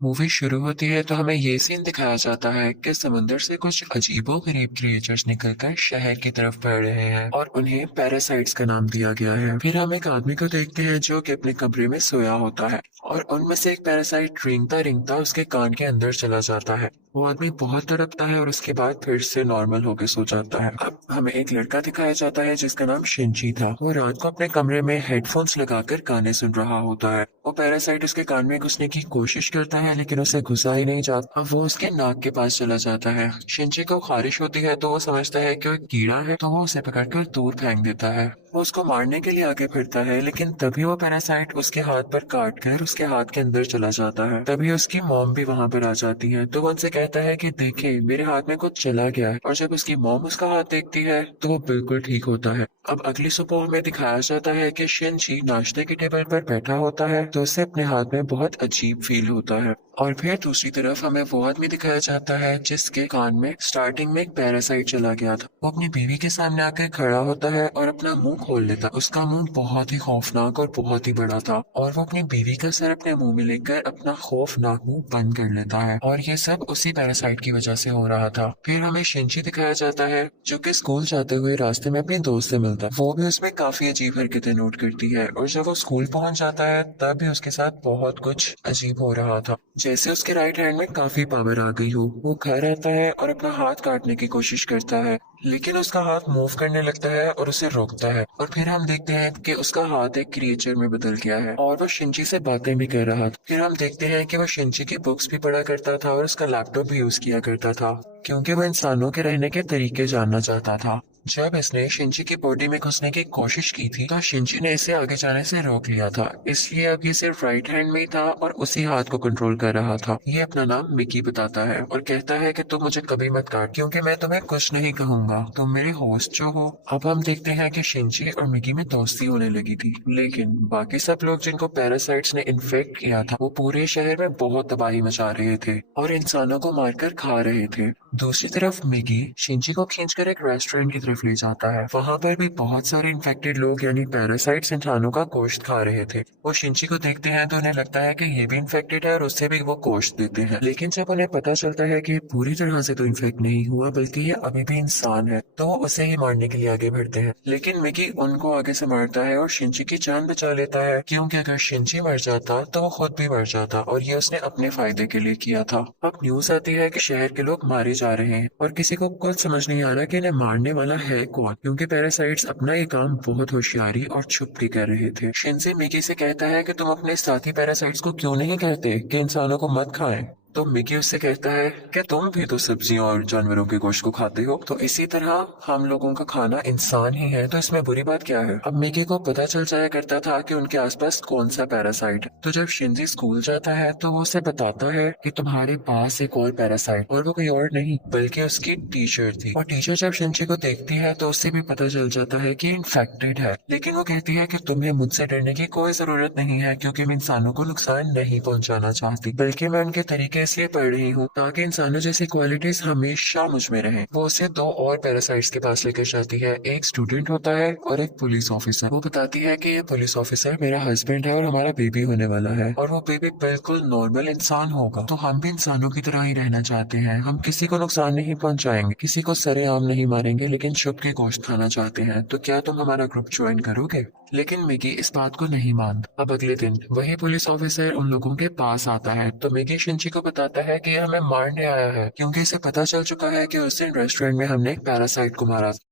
Movie शुरू होती है तो हमें ये सीन दिखाया जाता है कि समुंदर से कुछ अजीबोगरीब क्रिएचर्स निकलकर शहर की तरफ बढ़ रहे हैं और उन्हें पैरासाइट्स का नाम दिया गया है। फिर हम एक आदमी को देखते हैं जो कि अपने कमरे में सोया होता है और उनमें से एक पैरासाइट रेंगता रेंगता उसके कान के अंदर चला जाता है। वो आदमी बहुत तड़पता है और उसके बाद फिर से नॉर्मल होकर सो जाता है। अब हमें एक लड़का दिखाया जाता है जिसका नाम शिनची था। वो रात को अपने कमरे में हेडफोन्स लगाकर गाने सुन रहा होता है। वो पैरासाइट उसके कान में घुसने की कोशिश करता है लेकिन उसे घुसा ही नहीं जाता। अब वो उसके नाक के पास चला जाता है। शिनची को खारिश होती है तो वो समझता है कि वो एक कीड़ा है, तो वो उसे पकड़कर दूर फेंक देता है। वो उसको मारने के लिए आगे फिरता है लेकिन तभी वो पैरासाइट उसके हाथ पर काट कर उसके हाथ के अंदर चला जाता है। तभी उसकी मॉम भी वहां पर आ जाती है तो वो उनसे कहता है कि देखे मेरे हाथ में कुछ चला गया है। और जब उसकी मॉम उसका हाथ देखती है तो वो बिल्कुल ठीक होता है। अब अगली सुबह हमें दिखाया जाता है कि शिनची नाश्ते की टेबल पर बैठा होता है तो उसे अपने हाथ में बहुत अजीब फील होता है। और फिर दूसरी तरफ हमें वो आदमी दिखाया जाता है जिसके कान में स्टार्टिंग में एक पैरासाइट चला गया था। वो अपनी बीवी के सामने आकर खड़ा होता है और अपना मुंह खोल लेता। उसका मुंह बहुत ही खौफनाक और बहुत ही बड़ा था और वो अपनी बीवी का सर अपने मुंह में लेकर अपना खौफनाक मुंह बंद कर लेता है और ये सब उसी पैरासाइट की वजह से हो रहा था। फिर हमें शिनची दिखाया जाता है जो कि स्कूल जाते हुए रास्ते में अपने दोस्त से मिलता है। वो भी उसमें काफी अजीब हरकतें नोट करती है और जब वो स्कूल पहुंच जाता है तब भी उसके साथ बहुत कुछ अजीब हो रहा था, जैसे उसके राइट हैंड में काफी पावर आ गई हो। वो घर आता है और अपना हाथ काटने की कोशिश करता है लेकिन उसका हाथ मूव करने लगता है और उसे रोकता है। और फिर हम देखते हैं कि उसका हाथ एक क्रिएचर में बदल गया है और वो शिनची से बातें भी कर रहा था। फिर हम देखते हैं कि वो शिनची की बुक्स भी पढ़ा करता था और उसका लैपटॉप भी यूज किया करता था क्योंकि वो इंसानों के रहने के तरीके जानना चाहता था। जब इसने शिनची की बॉडी में घुसने की कोशिश की थी तो शिनची ने इसे आगे जाने से रोक लिया था, इसलिए अब ये सिर्फ राइट हैंड में ही था और उसी हाथ को कंट्रोल कर रहा था। ये अपना नाम मिकी बताता है और कहता है कि तुम मुझे कभी मत काट क्योंकि मैं तुम्हें कुछ नहीं कहूंगा, तुम मेरे होस्ट जो हो। अब हम देखते हैं कि शिनची और मिकी में दोस्ती होने लगी थी लेकिन बाकी सब लोग जिनको पैरासाइट्स ने इन्फेक्ट किया था वो पूरे शहर में बहुत तबाही मचा रहे थे और इंसानों को मारकर खा रहे थे। दूसरी तरफ मिकी शिनची को खींचकर एक रेस्टोरेंट की तरफ ले जाता है। वहां पर भी बहुत सारे इन्फेक्टेड लोग यानी पैरासाइट्स इंसानों का गोश्त खा रहे थे। वो शिनची को देखते हैं तो उन्हें लगता है कि ये भी इन्फेक्टेड है और उससे भी वो गोश्त देते हैं। लेकिन जब उन्हें पता चलता है कि पूरी तरह से तो इन्फेक्ट नहीं हुआ बल्कि ये अभी भी इंसान है तो वो उसे ही मारने के लिए आगे बढ़ते हैं। लेकिन मिकी उनको आगे से मारता है और शिनची की जान बचा लेता है क्योंकि अगर शिनची मर जाता तो वो खुद भी मर जाता और ये उसने अपने फायदे के लिए किया था। अब न्यूज आती है कि शहर के लोग मारे जा रहे हैं और किसी को कुछ समझ नहीं आ रहा कि इन्हें मारने वाला है कौन, क्योंकि पैरासाइट्स अपना ये काम बहुत होशियारी और छुप के कर रहे थे। शिनसे मिकी से कहता है कि तुम अपने साथी पैरासाइट्स को क्यों नहीं कहते कि इंसानों को मत खाएं। तो मिकी उससे कहता है कि तुम भी तो सब्जियों और जानवरों के गोश्त को खाते हो, तो इसी तरह हम लोगों का खाना इंसान ही है, तो इसमें बुरी बात क्या है। अब मिकी को पता चल जाया करता था कि उनके आसपास कौन सा पैरासाइट है। तो जब शिंजी स्कूल जाता है तो वो उसे बताता है कि तुम्हारे पास एक और पैरासाइट, और वो कोई और नहीं बल्कि उसकी टीचर थी। और टीचर जब शिंजी को देखती है तो उससे भी पता चल जाता है कि इन्फेक्टेड है, लेकिन वो कहती है कि तुम्हें मुझसे डरने की कोई जरूरत नहीं है क्योंकि मैं इंसानों को नुकसान नहीं पहुंचाना चाहती, बल्कि मैं उनके तरीके इसलिए पढ़ रही हूँ ताकि इंसानों जैसी क्वालिटीज हमेशा मुझ में रहें। वो उसे दो और पैरासाइट्स के पास लेकर जाती है, एक स्टूडेंट होता है और एक पुलिस ऑफिसर। वो बताती है कि ये पुलिस ऑफिसर मेरा हस्बैंड है और हमारा बेबी होने वाला है और वो बेबी बिल्कुल नॉर्मल इंसान होगा। तो हम भी इंसानों की तरह ही रहना चाहते हैं, हम किसी को नुकसान नहीं पहुंचाएंगे, किसी को सरेआम नहीं मारेंगे, लेकिन छुप के गोश्त खाना चाहते हैं। तो क्या तुम हमारा ग्रुप ज्वाइन करोगे। लेकिन मिकी इस बात को नहीं मानता। अब अगले दिन वही पुलिस ऑफिसर उन लोगों के पास आता है तो मिकी शिंची को बताता है कि ये हमें मारने आया है क्योंकि इसे पता चल चुका है कि उस दिन रेस्टोरेंट में हमने एक पैरासाइट को मारा था।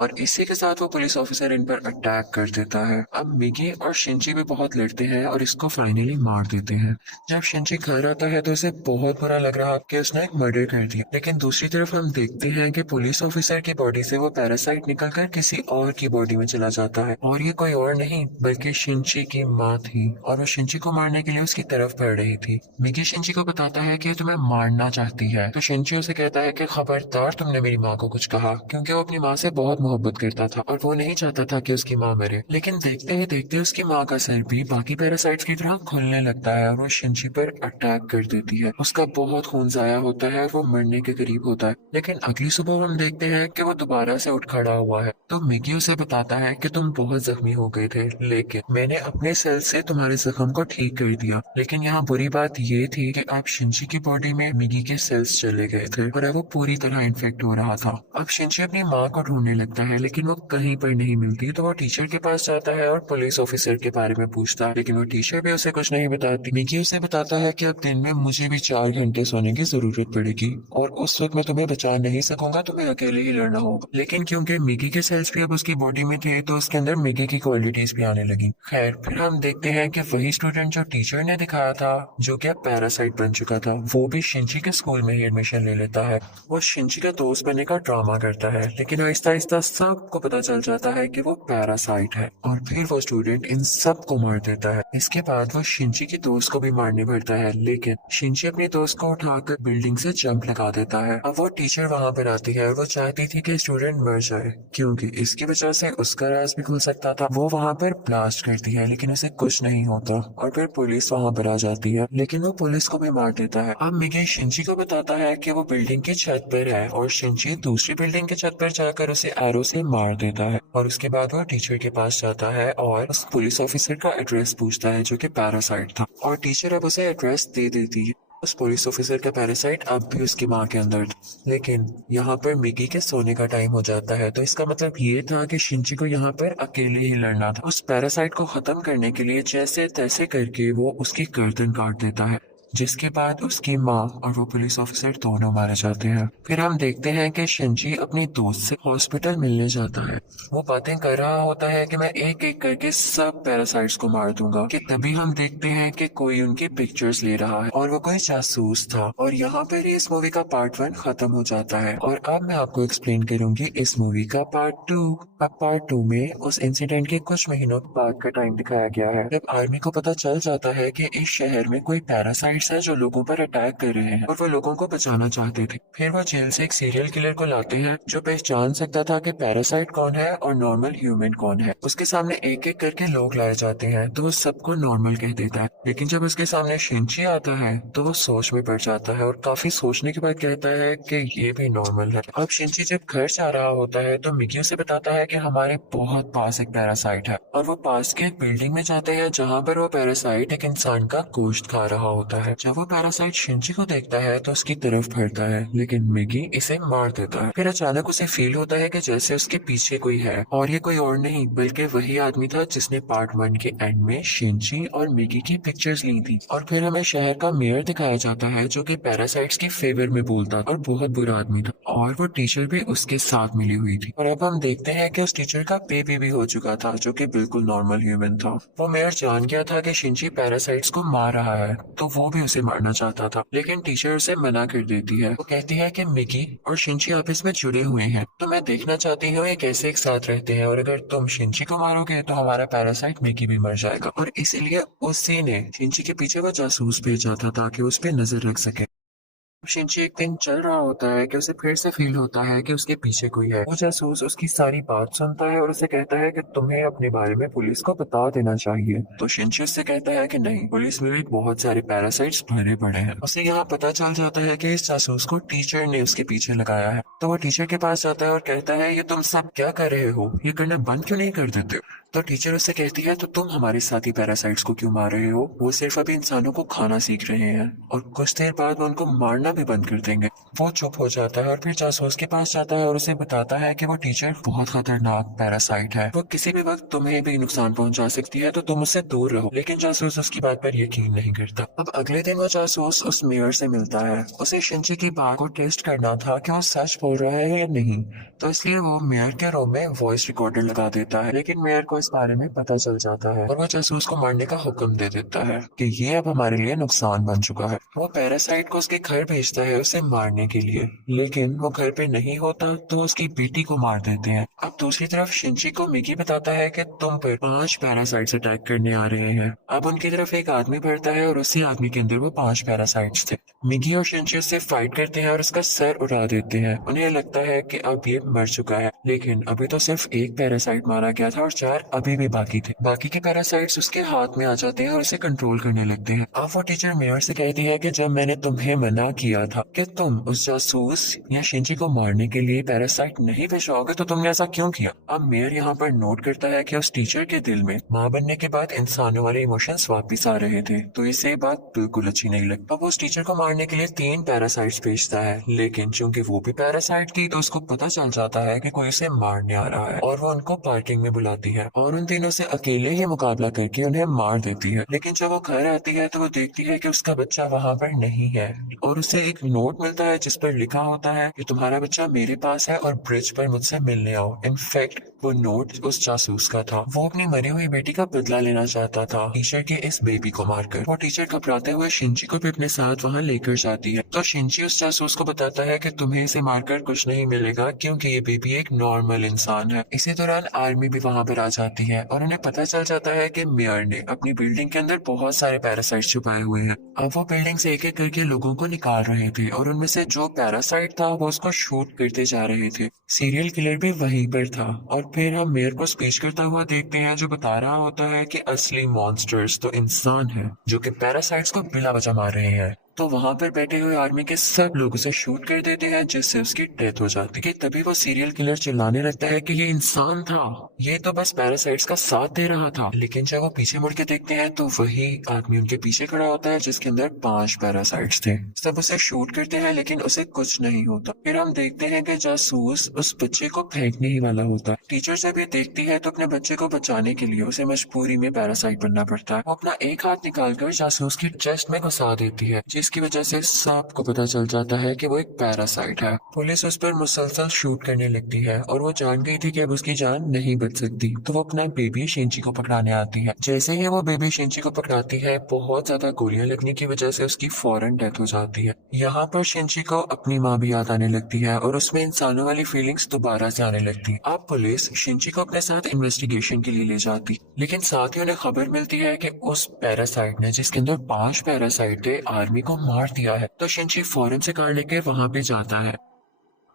और इसी के साथ वो पुलिस ऑफिसर इन पर अटैक कर देता है। अब मिगी और शिंची भी बहुत लड़ते हैं और इसको फाइनली मार देते हैं। जब शिंची घर आता है तो उसे बहुत बुरा लग रहा कि उसने एक मर्डर कर दिया, लेकिन दूसरी तरफ हम देखते हैं कि पुलिस ऑफिसर की बॉडी से वो पैरासाइट निकलकर किसी और की बॉडी में चला जाता है और ये कोई और नहीं बल्कि शिंची की माँ थी और वो शिंची को मारने के लिए उसकी तरफ बढ़ रही थी। मिगी शिंची को बताता है कि तुम्हें मारना चाहती है तो शिंची उसे कहता है कि खबरदार तुमने मेरी माँ को कुछ कहा, क्योंकि वो अपनी माँ से बहुत मोहब्बत करता था और वो नहीं चाहता था कि उसकी माँ मरे। लेकिन देखते ही देखते उसकी माँ का सर भी बाकी पैरासाइट्स की तरह खुलने लगता है और वो शिनची पर अटैक कर देती है। उसका बहुत खून जाया होता है और वो मरने के करीब होता है। लेकिन अगली सुबह हम देखते हैं कि वो दोबारा से उठ खड़ा हुआ है। तो मिकी उसे बताता है कि तुम बहुत जख्मी हो गए थे, लेकिन मैंने अपने सेल से तुम्हारे जख्म को ठीक कर दिया। लेकिन यहाँ बुरी बात ये थी कि अब शिनची की बॉडी में मिकी के सेल्स चले गए थे और अब वो पूरी तरह इन्फेक्ट हो रहा था। अब शिनची अपनी माँ को ढूंढने लगता है, लेकिन वो कहीं पर नहीं मिलती। तो वो टीचर के पास जाता है और पुलिस ऑफिसर के बारे में पूछता है, लेकिन वो टीचर भी उसे कुछ नहीं बताती। मिकी उसे बताता है कि अब दिन में मुझे भी 4 घंटे सोने की जरूरत पड़ेगी और उस वक्त मैं तुम्हें बचा नहीं सकूंगा, तुम्हें अकेले ही लड़ना होगा। लेकिन क्योंकि मिकी के सेल्स भी अब उसकी बॉडी में थे तो उसके अंदर मिकी की क्वालिटीज भी आने लगी। खैर, फिर हम देखते हैं कि वही स्टूडेंट जो टीचर ने दिखाया था, जो कि अब पैरासाइट बन चुका था, वो भी शिनची के स्कूल में ही एडमिशन ले लेता है। वो शिनची का दोस्त बनने का ड्रामा करता है, लेकिन आहिस्ता आहिस्ता सबको पता चल जाता है कि वो पैरासाइट है और फिर वो स्टूडेंट इन सबको मार देता है। इसके बाद वो शिनची की दोस्त को भी मारने भरता है, लेकिन शिनची अपने दोस्त को उठाकर बिल्डिंग से जंप लगा देता है। अब वो टीचर वहां पर आती है और वो चाहती थी कि स्टूडेंट मर जाए, क्योंकि इसकी वजह से उसका राज भी खुल सकता था। वो वहां पर ब्लास्ट करती है, लेकिन उसे कुछ नहीं होता और फिर पुलिस वहां पर आ जाती है, लेकिन वो पुलिस को भी मार देता है। अब मिकी शिनची को बताता है कि वो बिल्डिंग की छत पर है और शिनची दूसरी बिल्डिंग की छत पर जाकर उसे एरो से मार देता है। और उसके बाद वो टीचर के पास जाता है और उस पुलिस ऑफिसर का एड्रेस पूछता है, जो कि पैरासाइट था, और टीचर अब उसे एड्रेस दे देती है। उस पुलिस ऑफिसर का पैरासाइट अब भी उसकी माँ के अंदर था। लेकिन यहाँ पर मिकी के सोने का टाइम हो जाता है, तो इसका मतलब ये था कि शिनची को यहाँ पर अकेले ही लड़ना था। उस पैरासाइट को खत्म करने के लिए जैसे तैसे करके वो उसकी गर्दन काट देता है, जिसके बाद उसकी माँ और वो पुलिस ऑफिसर दोनों मारे जाते हैं। फिर हम देखते हैं कि शिनची अपने दोस्त से हॉस्पिटल मिलने जाता है। वो बातें कर रहा होता है कि मैं एक एक करके सब पैरासाइट्स को मार दूंगा, कि तभी हम देखते हैं कि कोई उनकी पिक्चर्स ले रहा है और वो कोई जासूस था। और यहाँ पर इस मूवी का पार्ट 1 खत्म हो जाता है और अब मैं आपको एक्सप्लेन करूंगी इस मूवी का पार्ट 2। अब पार्ट 2 में उस इंसिडेंट के कुछ महीनों बाद का टाइम दिखाया गया है, जब आर्मी को पता चल जाता है कि इस शहर में कोई पैरासाइट है जो लोगों पर अटैक कर रहे हैं और वो लोगों को बचाना चाहते थे। फिर वो जेल से एक सीरियल किलर को लाते हैं जो पहचान सकता था कि पैरासाइट कौन है और नॉर्मल ह्यूमन कौन है। उसके सामने एक एक करके लोग लाए जाते हैं तो वो सबको नॉर्मल कह देता है, लेकिन जब उसके सामने शिनची आता है तो वो सोच में पड़ जाता है और काफी सोचने के बाद कहता है कि ये भी नॉर्मल है। अब शिनची जब घर जा रहा होता है तो मिकी उसे बताता है कि हमारे बहुत पास एक पैरासाइट है, और वो पास के एक बिल्डिंग में जाते हैं जहाँ पर वो पैरासाइट एक इंसान का गोश्त खा रहा होता है। जब वो पैरासाइट शिनची को देखता है तो उसकी तरफ बढ़ता है, लेकिन मिकी इसे मार देता है। फिर अचानक उसे फील होता है कि जैसे उसके पीछे कोई है, और ये कोई और नहीं बल्कि वही आदमी था जिसने पार्ट 1 के एंड में शिनची और मिकी की पिक्चर्स ली थी। और फिर हमें शहर का मेयर दिखाया जाता है जो कि पैरासाइट्स की फेवर में बोलता और बहुत बुरा आदमी था, और वो टीचर भी उसके साथ मिली हुई थी। और अब हम देखते हैं कि उस टीचर का बेबी भी हो चुका था जो कि बिल्कुल नॉर्मल ह्यूमन था। वो मेयर जान गया था कि शिनची पैरासाइट्स को मार रहा है, तो वो भी उसे मारना चाहता था, लेकिन टीचर उसे मना कर देती है। वो कहती है कि मिकी और शिनची आपस में जुड़े हुए हैं, तो मैं देखना चाहती हूँ ये कैसे एक साथ रहते हैं, और अगर तुम शिनची को मारोगे तो हमारा पैरासाइट मिकी भी मर जाएगा। और इसीलिए उसी ने शिनची के पीछे वो जासूस भेजा था ताकि उस पर नजर रख सके। शिनची एक दिन चल रहा होता है कि उसे फिर से फील होता है कि उसके पीछे कोई है। वो जासूस उसकी सारी बात सुनता है और उसे कहता है कि तुम्हें अपने बारे में पुलिस को बता देना चाहिए। तो शिनची उससे कहता है कि नहीं, पुलिस में भी बहुत सारे पैरासाइट्स भरे पड़े हैं। उसे यहाँ पता चल जाता है कि इस जासूस को टीचर ने उसके पीछे लगाया है। तो वो टीचर के पास जाता है और कहता है ये तुम सब क्या कर रहे हो, ये करना बंद क्यों नहीं कर देते। तो टीचर उससे कहती है तो तुम हमारे साथी पैरासाइट्स को क्यों मार रहे हो, वो सिर्फ अभी इंसानों को खाना सीख रहे हैं और कुछ देर बाद वो उनको मारना भी बंद कर देंगे। वो चुप हो जाता है और फिर जासूस के पास जाता है और उसे बताता है कि वो टीचर बहुत खतरनाक पैरासाइट है, वो किसी भी वक्त तुम्हें भी नुकसान पहुंचा सकती है, तो तुम उससे दूर रहो। लेकिन जासूस उसकी बात पर यकीन नहीं करता। अब अगले दिन वो जासूस उस मेयर से मिलता है। उसे शिनची की बात को टेस्ट करना था कि वो सच बोल रहा है या नहीं, तो इसलिए वो मेयर के रूम में वॉइस रिकॉर्डर लगा देता है। लेकिन मेयर को इस बारे में पता चल जाता है और वो जासूस को मारने का हुक्म दे देता है कि ये अब हमारे लिए नुकसान बन चुका है। वो पैरासाइट को उसके घर भेजता है उसे मारने के लिए, लेकिन वो घर पे नहीं होता तो उसकी बेटी को मार देते हैं। अब दूसरी तरफ शिनची को मिकी बताता है कि तुम पर 5 पैरासाइट्स अटैक करने आ रहे हैं। अब उनकी तरफ एक आदमी बढ़ता है और उसी आदमी के अंदर वो 5 पैरासाइट्स थे। मिगी और शिनची उससे फाइट करते हैं और उसका सर उड़ा देते हैं। उन्हें लगता है कि अब ये मर चुका है, लेकिन अभी तो सिर्फ एक पैरासाइट मारा गया था और 4 अभी भी बाकी थे। बाकी के पैरासाइट्स उसके हाथ में आ जाते हैं और उसे कंट्रोल करने लगते हैं। अब वो टीचर मेयर से कहती है कि जब मैंने तुम्हें मना किया था कि तुम उस जासूस या शिनची को मारने के लिए पैरासाइट नहीं भिजवाओगे, तो तुमने ऐसा क्यों किया। अब मेयर यहाँ पर नोट करता है कि उस टीचर के दिल में माँ बनने के बाद इंसानों वाले इमोशंस वापिस आ रहे थे, तो इसे बात बिल्कुल अच्छी नहीं लगती। अब उस टीचर को मारने के लिए 3 पैरासाइट्स भेजता है, लेकिन चूंकि वो भी पैरासाइट थी तो उसको पता चल जाता है कि कोई उसे मारने आ रहा है और वो उनको पार्किंग में बुलाती है और उन तीनों से अकेले ही मुकाबला करके उन्हें मार देती है। लेकिन जब वो घर आती है तो वो देखती है कि उसका बच्चा वहाँ पर नहीं है और उसे एक नोट मिलता है जिस पर लिखा होता है कि तुम्हारा बच्चा मेरे पास है और ब्रिज पर मुझसे मिलने आओ। इनफैक्ट वो नोट उस जासूस का था। वो अपनी मरी हुई बेटी का बदला लेना चाहता था टीचर के इस बेबी को मारकर। वो टीचर घबराते हुए शिनची को भी अपने साथ वहाँ लेकर जाती है, तो शिनची उस जासूस को बताता है कि तुम्हें इसे मारकर कुछ नहीं मिलेगा क्योंकि ये बेबी एक नॉर्मल इंसान है। इसी दौरान आर्मी भी वहाँ पर आ जाती है और उन्हें पता चल जाता है कि मेयर ने अपनी बिल्डिंग के अंदर बहुत सारे पैरासाइट छुपाए हुए हैं। अब वो बिल्डिंग से एक एक करके लोगों को निकाल रहे थे और उनमें से जो पैरासाइट था वो उसको शूट करते जा रहे थे। सीरियल किलर भी वहीं पर था और फिर हम मेयर को स्पीच करता हुआ देखते हैं जो बता रहा होता है कि असली मॉन्स्टर्स तो इंसान हैं जो कि पैरासाइट्स को बिला वजह मार रहे हैं। तो वहां पर बैठे हुए आर्मी के सब लोग उसे शूट कर देते हैं जिससे उसकी डेथ हो जाती है। तभी वो सीरियल किलर चिल्लाने लगता है कि ये इंसान था, ये तो बस पैरासाइट्स का साथ दे रहा था। लेकिन जब वो पीछे मुड़ के देखते हैं तो वही आदमी उनके पीछे खड़ा होता है जिसके अंदर 5 पैरासाइट्स थे। सब उसे शूट करते हैं लेकिन उसे कुछ नहीं होता। फिर हम देखते हैं कि जासूस उस बच्चे को फेंकने ही वाला होता है। टीचर जब ये देखती है तो अपने बच्चे को बचाने के लिए उसे मजबूरी में पैरासाइट बनना पड़ता है। वो अपना एक हाथ निकालकर जासूस की चेस्ट में घुसा देती है जिसकी वजह से सबको पता चल जाता है कि वो एक पैरासाइट है। पुलिस उस पर मुसलसल शूट करने लगती है और वो जान गई थी कि अब उसकी जान नहीं बच सकती, तो वो अपना बेबी शिनची को पकड़ाने आती है। जैसे ही वो बेबी शिनची को पकड़ाती है बहुत ज्यादा गोलियां लगने की वजह से उसकी फौरन डेथ हो जाती है। यहाँ पर शिनची को अपनी माँ भी याद आने लगती है और उसमें इंसानों वाली फीलिंग्स दोबारा से आने लगती है। अब पुलिस शिनची को अपने साथ इन्वेस्टिगेशन के लिए ले जाती, लेकिन साथ ही उन्हें खबर मिलती है कि उस पैरासाइट ने जिसके अंदर 5 पैरासाइट थे आर्मी को मार दिया है। तो शिनची फौरन से कार लेकर वहां पे जाता है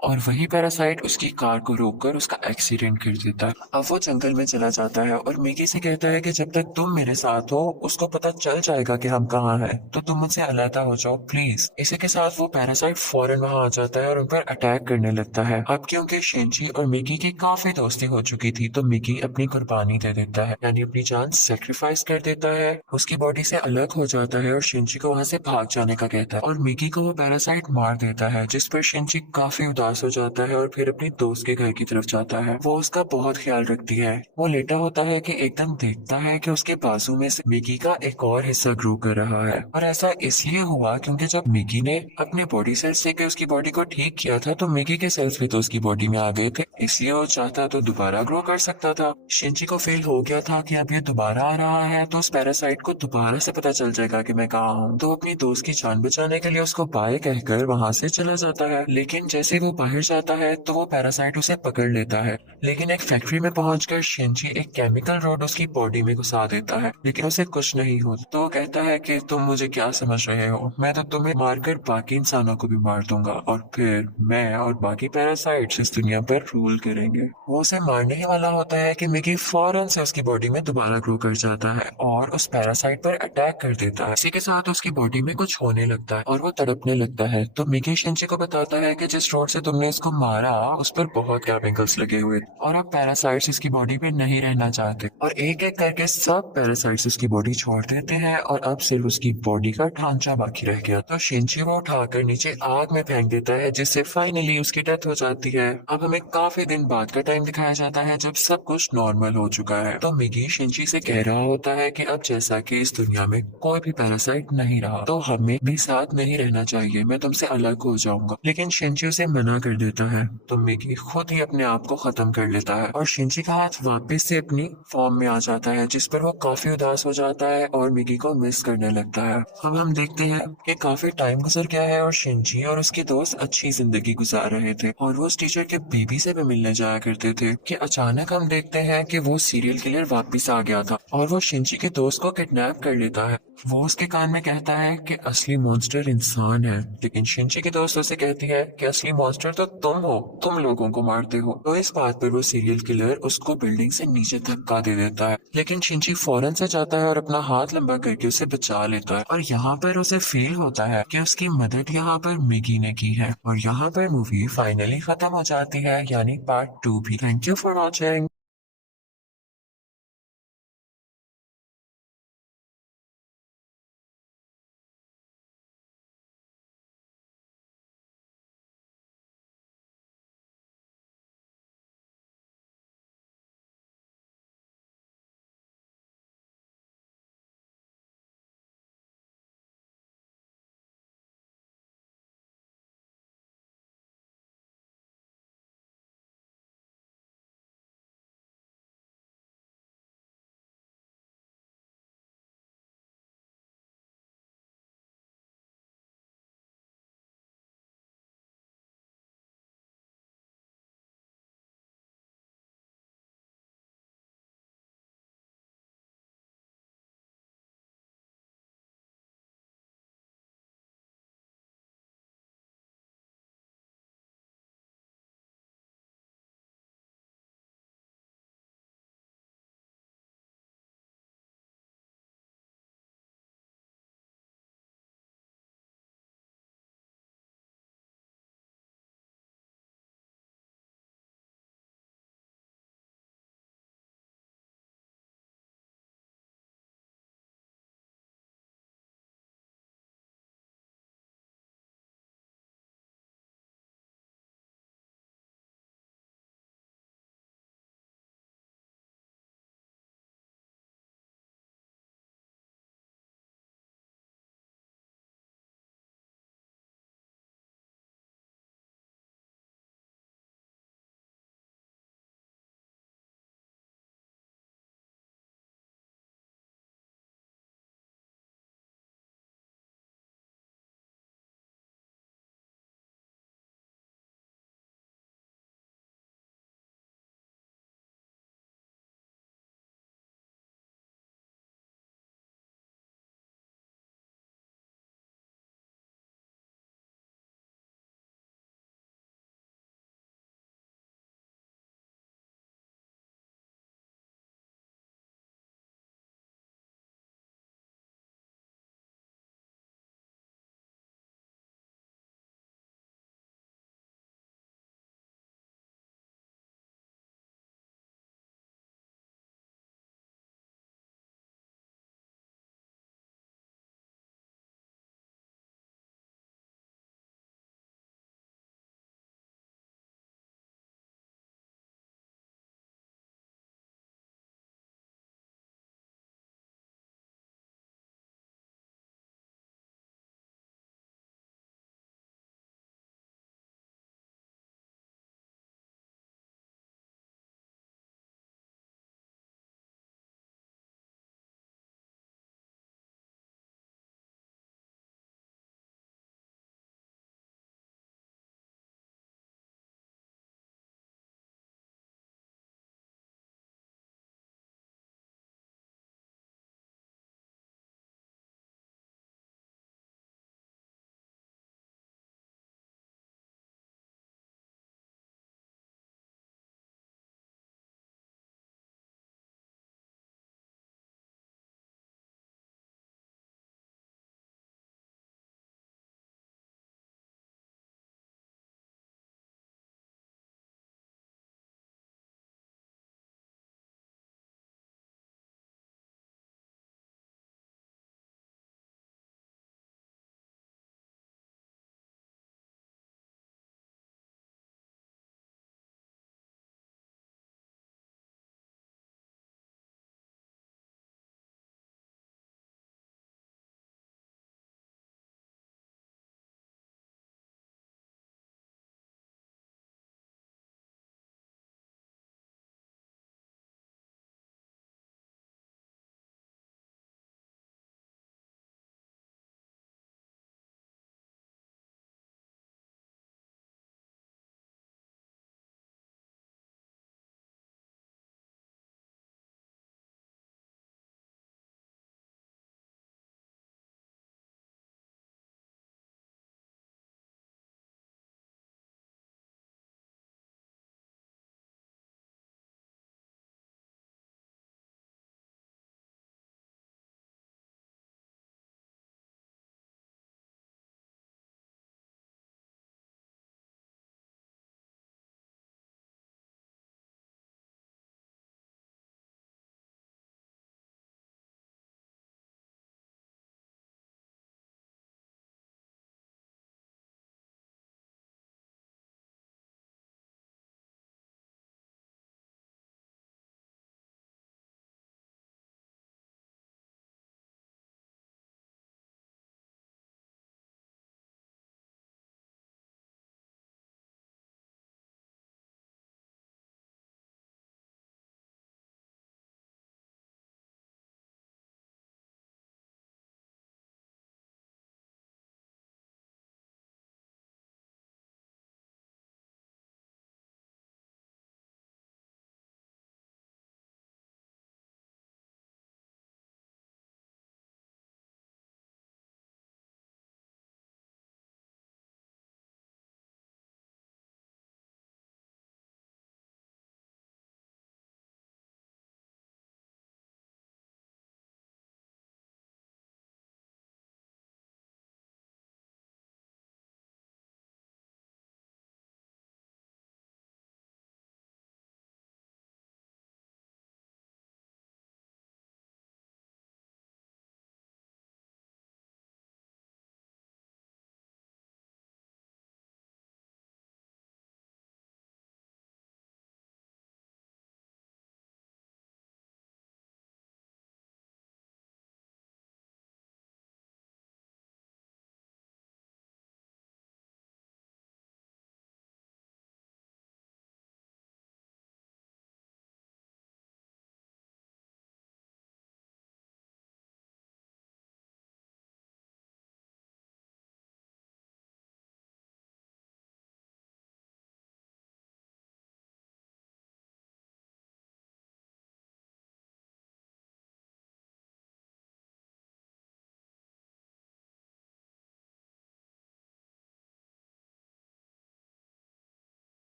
और वही पैरासाइट उसकी कार को रोककर उसका एक्सीडेंट कर देता है। अब वो जंगल में चला जाता है और मिगी से कहता है कि जब तक तुम मेरे साथ हो उसको पता चल जाएगा कि हम कहाँ हैं, तो तुम मुझसे अलहदा हो जाओ प्लीज। इसी के साथ वो पैरासाइट फौरन वहां आ जाता है और उन पर अटैक करने लगता है। अब क्योंकि शिनची और मिगी की काफी दोस्ती हो चुकी थी तो मिगी अपनी कुर्बानी दे देता है, यानी अपनी जान सेक्रीफाइस कर देता है, उसकी बॉडी से अलग हो जाता है और शिनची को वहां से भाग जाने का कहता है और मिगी को वो पैरासाइट मार देता है, जिस पर शिनची काफी उदास हो जाता है और फिर अपनी दोस्त के घर की तरफ जाता है। वो उसका बहुत ख्याल रखती है। वो लेटा होता है कि एकदम देखता है कि उसके बाजू में से मिगी का एक और हिस्सा ग्रो कर रहा है और ऐसा इसलिए हुआ क्योंकि जब मिगी ने अपने बॉडी सेल्स से उसकी बॉडी को ठीक किया था तो मिगी के सेल्स भी तो उसकी बॉडी में आ गए थे, इसलिए वो चाहता तो दोबारा ग्रो कर सकता था। शिनची को फील हो गया था कि अब ये दोबारा आ रहा है तो उस पैरासाइट को दोबारा से पता चल जाएगा कि मैं कहाँ हूँ, तो अपनी दोस्त की जान बचाने के लिए उसको बाय कहकर वहां से चला जाता है। लेकिन जैसे वो बाहर जाता है तो वो पैरासाइट उसे पकड़ लेता है, लेकिन एक फैक्ट्री में पहुंचकर शिनची एक केमिकल रोड उसकी बॉडी में घुसा देता है, लेकिन उसे कुछ नहीं होता। तो वो कहता है कि तुम मुझे क्या समझ रहे हो, मैं तो तुम्हें मारकर बाकी इंसानों को भी मार दूंगा और फिर मैं और बाकी पैरासाइट्स इस दुनिया पर रूल करेंगे। वो उसे मारने ही वाला होता है कि मिगी फौरन से उसकी बॉडी में दोबारा ग्रो कर जाता है और उस पैरासाइट पर अटैक कर देता है। इसी के साथ उसकी बॉडी में कुछ होने लगता है और वो तड़पने लगता है। तो मिगी शिनची को बताता है कि जिस रोड से तुमने इसको मारा उस पर बहुत केमिकल्स लगे हुए और अब पैरासाइट्स इसकी बॉडी पे नहीं रहना चाहते और एक एक करके सब पैरासाइट्स उसकी बॉडी छोड़ देते हैं और अब सिर्फ उसकी बॉडी का ढांचा बाकी रह गया। तो शिनची वो उठाकर नीचे आग में फेंक देता है जिससे फाइनली उसकी डेथ हो जाती है। अब हमें काफी दिन बाद का टाइम दिखाया जाता है जब सब कुछ नॉर्मल हो चुका है। तो मिगी शिनची से कह रहा होता है कि अब जैसा कि इस दुनिया में कोई भी पैरासाइट नहीं रहा तो हमें भी साथ नहीं रहना चाहिए, मैं तुमसे अलग हो जाऊंगा। लेकिन शिनची उसे मना कर देता है तो मिगी खुद ही अपने आप को खत्म कर लेता है और शिनची का हाथ वापस से अपनी फॉर्म में आ जाता है, जिस पर वो काफी उदास हो जाता है और मिगी को मिस करने लगता है। अब हम देखते हैं कि काफी टाइम गुजर गया है और शिनची और उसके दोस्त अच्छी जिंदगी गुजार रहे थे और वो उस टीचर के बेबी से भी मिलने जाया करते थे कि अचानक हम देखते हैं कि वो सीरियल किलर वापस आ गया था और वो शिनची के दोस्त को किडनैप कर लेता है। वो उसके कान में कहता है कि असली मॉन्स्टर इंसान है, लेकिन शिंची की दोस्त उसे कहती है कि असली मॉन्स्टर तो तुम हो, तुम लोगों को मारते हो। तो इस बात पर वो सीरियल किलर उसको बिल्डिंग से नीचे धक्का दे देता है, लेकिन शिंची फौरन से जाता है और अपना हाथ लंबा करके उसे बचा लेता है। और यहाँ पर उसे फील होता है कि उसकी मदद यहाँ पर मिगी ने की है। और यहाँ पर मूवी फाइनली खत्म हो जाती है, यानी पार्ट 2 भी। Thank you for watching.